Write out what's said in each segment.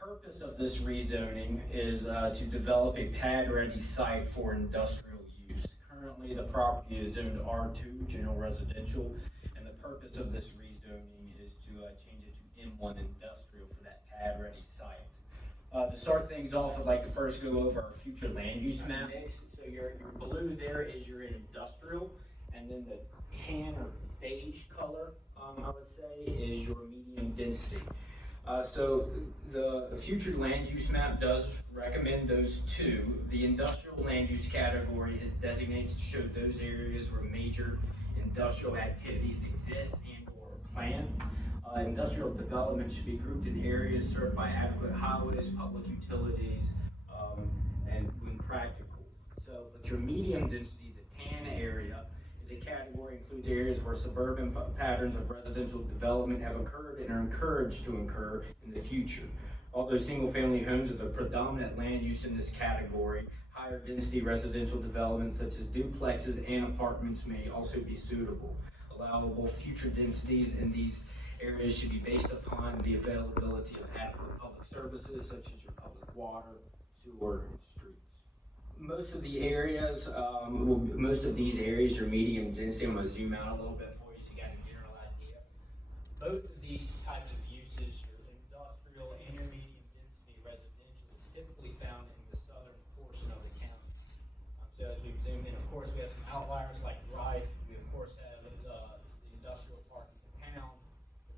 purpose of this rezoning is to develop a pad-ready site for industrial use. Currently, the property is zoned R2, general residential, and the purpose of this rezoning is to change it to M1 industrial for that pad-ready site. To start things off, I'd like to first go over our future land use map. So your blue there is your industrial, and then the tan or beige color, I would say, is your medium density. So the future land use map does recommend those two. The industrial land use category is designated to show those areas where major industrial activities exist and or are planned. Industrial development should be grouped in areas served by adequate highways, public utilities, and when practical. So, but your medium density, the tan area, is a category includes areas where suburban patterns of residential development have occurred and are encouraged to occur in the future. Although single-family homes are the predominant land use in this category, higher density residential developments such as duplexes and apartments may also be suitable. Allowable future densities in these areas should be based upon the availability of adequate public services such as your public water, sewer, and streets. Most of the areas, most of these areas are medium density. I'm going to zoom out a little bit for you so you got a general idea. Both of these types of uses, your industrial and your medium density residential, is typically found in the southern portion of the county. So as we zoom in, of course, we have some outliers like Rife. We of course have the industrial part of the town.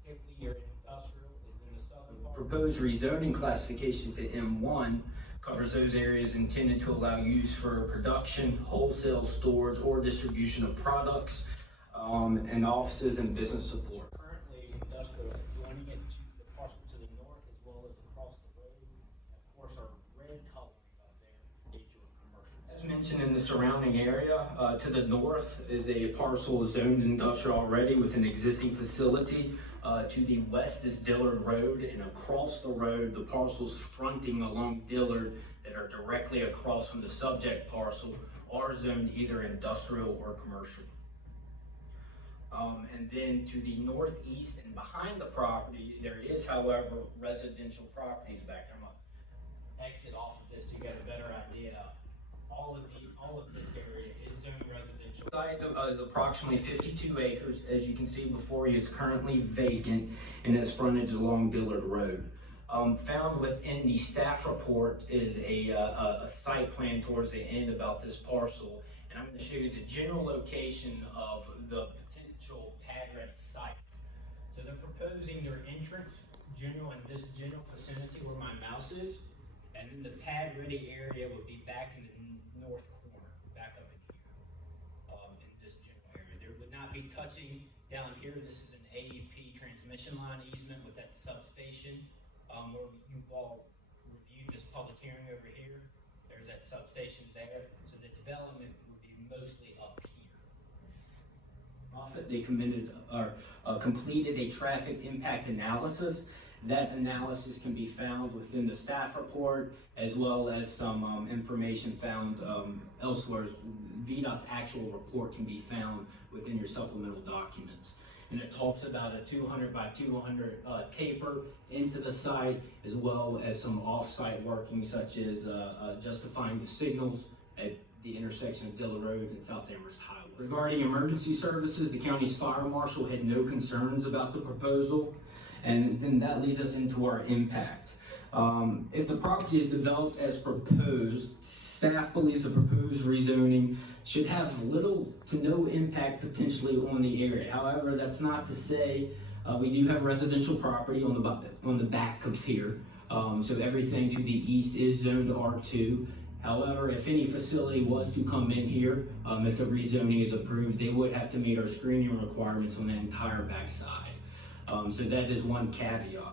Typically, your industrial is in the southern part. Proposed rezoning classification to M1 covers those areas intended to allow use for production, wholesale storage, or distribution of products, and offices and business support. Currently, industrial is joining it to the parcel to the north as well as across the road. And of course, our red coloring up there is your commercial. As mentioned in the surrounding area, to the north is a parcel zoned industrial already with an existing facility. To the west is Dillard Road, and across the road, the parcels fronting along Dillard that are directly across from the subject parcel are zoned either industrial or commercial. And then to the northeast and behind the property, there is, however, residential properties back there. I'm gonna exit off of this so you get a better idea. All of this area is zoned residential. The site is approximately 52 acres. As you can see before you, it's currently vacant and has frontage along Dillard Road. Found within the staff report is a site plan towards the end about this parcel, and I'm going to show you the general location of the potential pad-ready site. So they're proposing their entrance general in this general vicinity where my mouse is, and then the pad-ready area would be back in the north corner, back up in here, in this general area. There would not be touching down here. This is an AEP transmission line easement with that substation. Where you all reviewed this public hearing over here, there's that substation there. So the development would be mostly up here. They completed a traffic impact analysis. That analysis can be found within the staff report, as well as some information found elsewhere. VDOT's actual report can be found within your supplemental documents. And it talks about a 200 by 200 taper into the site, as well as some off-site working, such as justifying the signals at the intersection of Dillard Road and South Amherst Highway. Regarding emergency services, the county's fire marshal had no concerns about the proposal. And then that leads us into our impact. If the property is developed as proposed, staff believes the proposed rezoning should have little to no impact potentially on the area. However, that's not to say we do have residential property on the back of here. So everything to the east is zoned R2. However, if any facility was to come in here, if the rezoning is approved, they would have to meet our screening requirements on the entire back side. So that is one caveat.